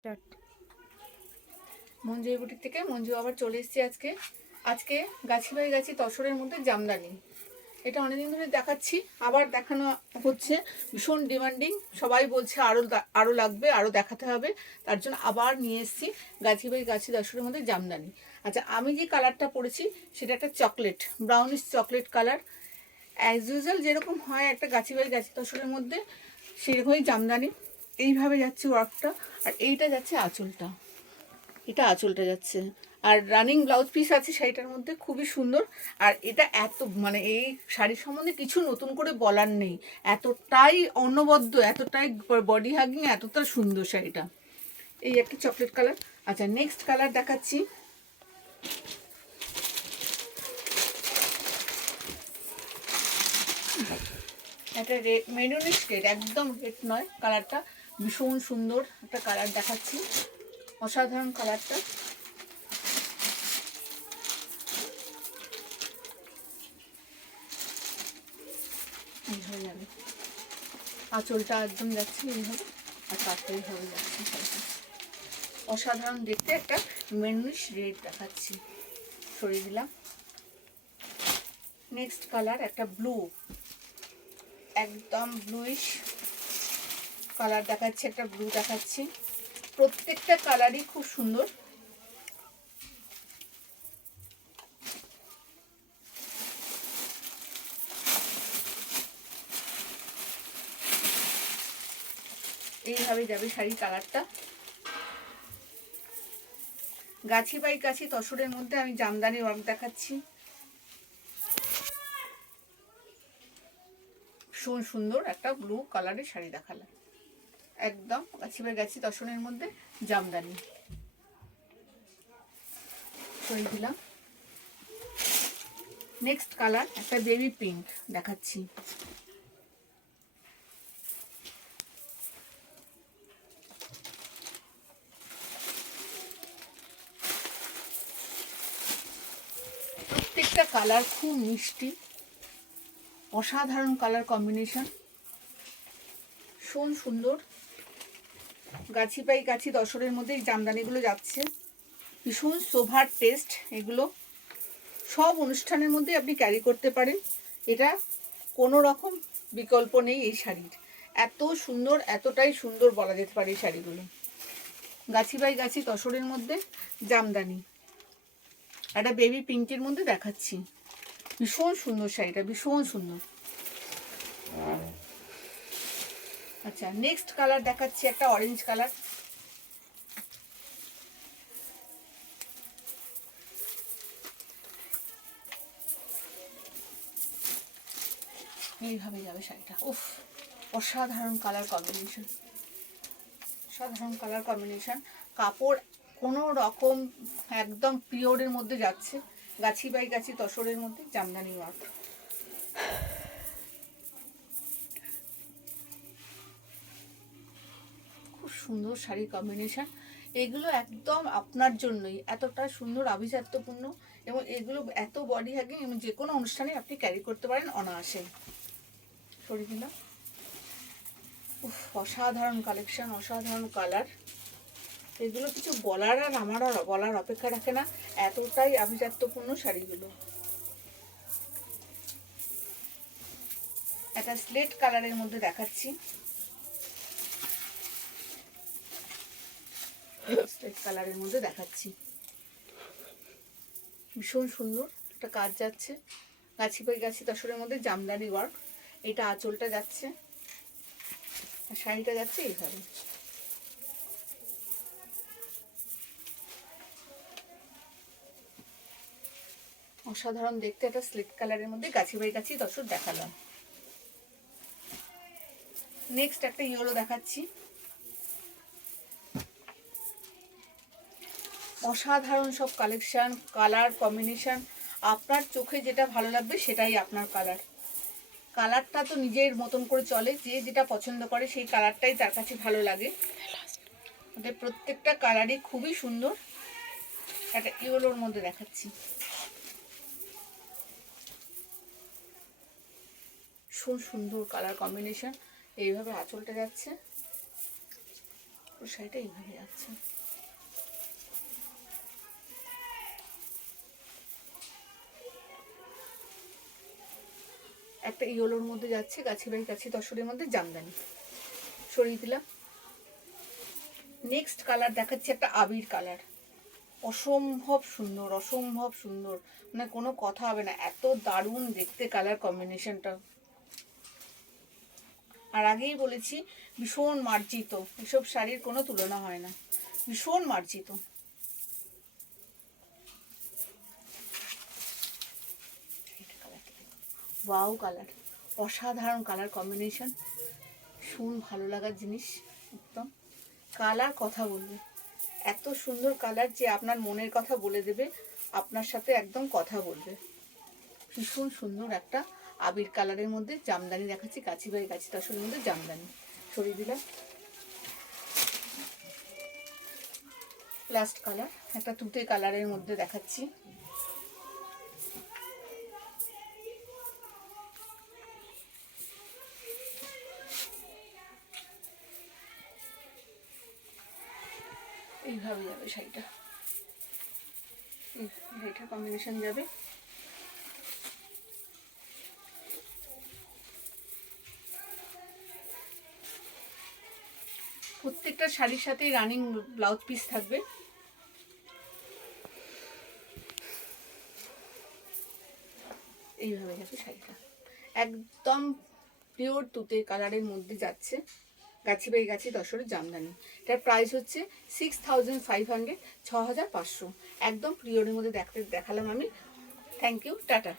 Start. Manju boutique থেকে মঞ্জু আবার চলে এসেছি আজকে গাছি বাই গাছি তসরের মধ্যে জামদানি। এটা অনেকদিন ধরে দেখাচ্ছি, আবার দেখানো হচ্ছে। ভীষণ ডিমান্ডিং, সবাই বলছে আরও লাগবে, আরও দেখাতে হবে। তার জন্য আবার নিয়ে এসেছি গাছি বাই গাছি তসরের মধ্যে জামদানি। আচ্ছা, আমি যে কালারটা পরেছি সেটা একটা chocolate, brownish chocolate colour. As usual যেরকম হয় একটা গাছি বাই গাছি তসরের মধ্যে, সেরকমই জামদানি। এইভাবে যাচ্ছে ওয়ার্কটা, আর এইটা যাচ্ছে আঁচলটা। এটা আঁচলটা যাচ্ছে, আর রানিং ব্লাউজ পিস আছে শাড়িটার মধ্যে, খুবই সুন্দর। আর এটা এত মানে এই শাড়ির সম্বন্ধে কিছু নতুন করে বলার নেই, এতটাই অনবদ্য, এতটাই বডি হাগিং, এতটা সুন্দর শাড়িটা। এই একটা চকলেট কালার। আচ্ছা, নেক্সট কালার দেখাচ্ছি। একটা রেড, মেরুনিশ রেড, একদম রেড নয় কালারটা, ভীষণ সুন্দর একটা কালার দেখাচ্ছি। অসাধারণ কালারটা। এই হয়ে যাবে, আঁচলটা একদম যাচ্ছে এইভাবে, আর কাপড় এইভাবে যাচ্ছে শাড়িটা। অসাধারণ দেখতে একটা মেরুনিশ রেড দেখাচ্ছি, সরিয়ে দিলাম। নেক্সট কালার একটা ব্লু, একদম ব্লুইশ কালার দেখাচ্ছি, একটা ব্লু দেখাচ্ছি। প্রত্যেকটা কালারই খুব সুন্দর। এইভাবে যাবে শাড়ি কালারটা। গাছি বাই গাছি তসরের মধ্যে আমি জামদানি ওয়ার্ক দেখাচ্ছি, ভীষণ সুন্দর একটা ব্লু কালারের শাড়ি দেখালাম। একদম গাছি বাই গাছি তসরের মধ্যে জামদানি, সরিয়ে দিলাম। নেক্সট কালার একটা বেবি পিঙ্ক দেখাচ্ছি। প্রত্যেকটা কালার খুব মিষ্টি, অসাধারণ কালার কম্বিনেশন, ভীষণ সুন্দর। গাছি পাই গাছি দশরের মধ্যে এই জামদানিগুলো যাচ্ছে, ভীষণ সোভার টেস্ট। এগুলো সব অনুষ্ঠানের মধ্যে আপনি ক্যারি করতে পারেন, এটা কোনো রকম বিকল্প নেই এই শাড়ির। এত সুন্দর, এতটাই সুন্দর বলা যেতে পারে এই শাড়িগুলো। গাছি বাই গাছি তসরের মধ্যে জামদানি, একটা বেবি পিঙ্কের মধ্যে দেখাচ্ছি। ভীষণ সুন্দর শাড়িটা, ভীষণ সুন্দর। আচ্ছা, নেক্সট কালার দেখাচ্ছি একটা অরেঞ্জ কালার। এইভাবে যাবে শাড়িটা। উফ, অসাধারণ কালার কম্বিনেশন, অসাধারণ কালার কম্বিনেশন। কাপড় কোনো রকম একদম পিওরের মধ্যে যাচ্ছে, গাছি বাই গাছি তসরের মধ্যে জামদানি ওয়ার্ক। খুব সুন্দর শাড়ির কম্বিনেশন। এগুলো একদম আপনার জন্যই, এতটা সুন্দর আভিজাত্যপূর্ণ, এবং এগুলো এত বডি হ্যাগিং, এবং যে কোনো অনুষ্ঠানে আপনি ক্যারি করতে পারেন অনায়াসে। সরিয়ে দিলাম। অসাধারণ কালেকশন, অসাধারণ কালার। এগুলো কিছু বলার আর আমার আর বলার অপেক্ষা রাখে না, এতটাই আভিজাত্যপূর্ণ শাড়িগুলো। একটা স্লেট কালারের মধ্যে দেখাচ্ছি, স্লেট কালারের মধ্যে দেখাচ্ছি, ভীষণ সুন্দর একটা কাজ যাচ্ছে। গাছি পাই গাছি তসরের মধ্যে জামদানি ওয়ার্ক। এটা আঁচলটা যাচ্ছে, আর শাড়িটা যাচ্ছে এইভাবে। অসাধারণ দেখতে একটা স্লেট কালারের মধ্যে গাছি বাই গাছি তসর দেখালাম। নেক্সট একটা ইয়েলো দেখাচ্ছি, অসাধারণ সব কালেকশন, কালার কম্বিনেশন। আপনার চোখে যেটা ভালো লাগবে সেটাই আপনার কালার। কালারটা তো নিজের মতন করে চলে, যে যেটা পছন্দ করে সেই কালারটাই তার কাছে ভালো লাগে। ওদের প্রত্যেকটা কালারই খুবই সুন্দর। একটা ইয়েলোর মধ্যে দেখাচ্ছি, ভীষণ সুন্দর কালার কম্বিনেশন। এইভাবে আঁচলটা যাচ্ছে, শাড়িটা এইভাবে যাচ্ছে। একটা ইয়েলোর মধ্যে যাচ্ছে, গাছি বাই গাছি তসরের মধ্যে জামদানি, সরিয়ে দিলাম। নেক্সট কালার দেখাচ্ছি একটা আবির কালার, অসম্ভব সুন্দর, অসম্ভব সুন্দর, মানে কোনো কথা হবে না, এত দারুণ দেখতে কালার কম্বিনেশনটা। আর আগেই বলেছি ভীষণ মার্জিত, এসব শাড়ির কোনো তুলনা হয় না, ভীষণ মার্জিত। ওয়াও কালার, অসাধারণ কালার কম্বিনেশন, ভীষণ ভালো লাগার জিনিস একদম। কালার কথা বলবে, এত সুন্দর কালার যে আপনার মনের কথা বলে দেবে, আপনার সাথে একদম কথা বলবে। ভীষণ সুন্দর একটা আবির কালারের মধ্যে জামদানি দেখাচ্ছি, গাছি বাই গাছি তসরের মধ্যে জামদানি, সরিয়ে দিলাম। লাস্ট কালার একটা তুতে কালারের মধ্যে দেখাচ্ছি, এইভাবে যাবে শাড়িটা, এইটার কম্বিনেশন যাবে। প্রত্যেকটা শাড়ির সাথেই রানিং ব্লাউজ পিস থাকবে। এইভাবে যাবে শাড়িটা, একদম পিওর তুতে কালারের মধ্যে যাচ্ছে, গাছি বাই গাছি তসরের জামদানি। এটার প্রাইস হচ্ছে 6500, 6500, একদম পিওরের মধ্যে দেখালাম আমি। Thank you, tata.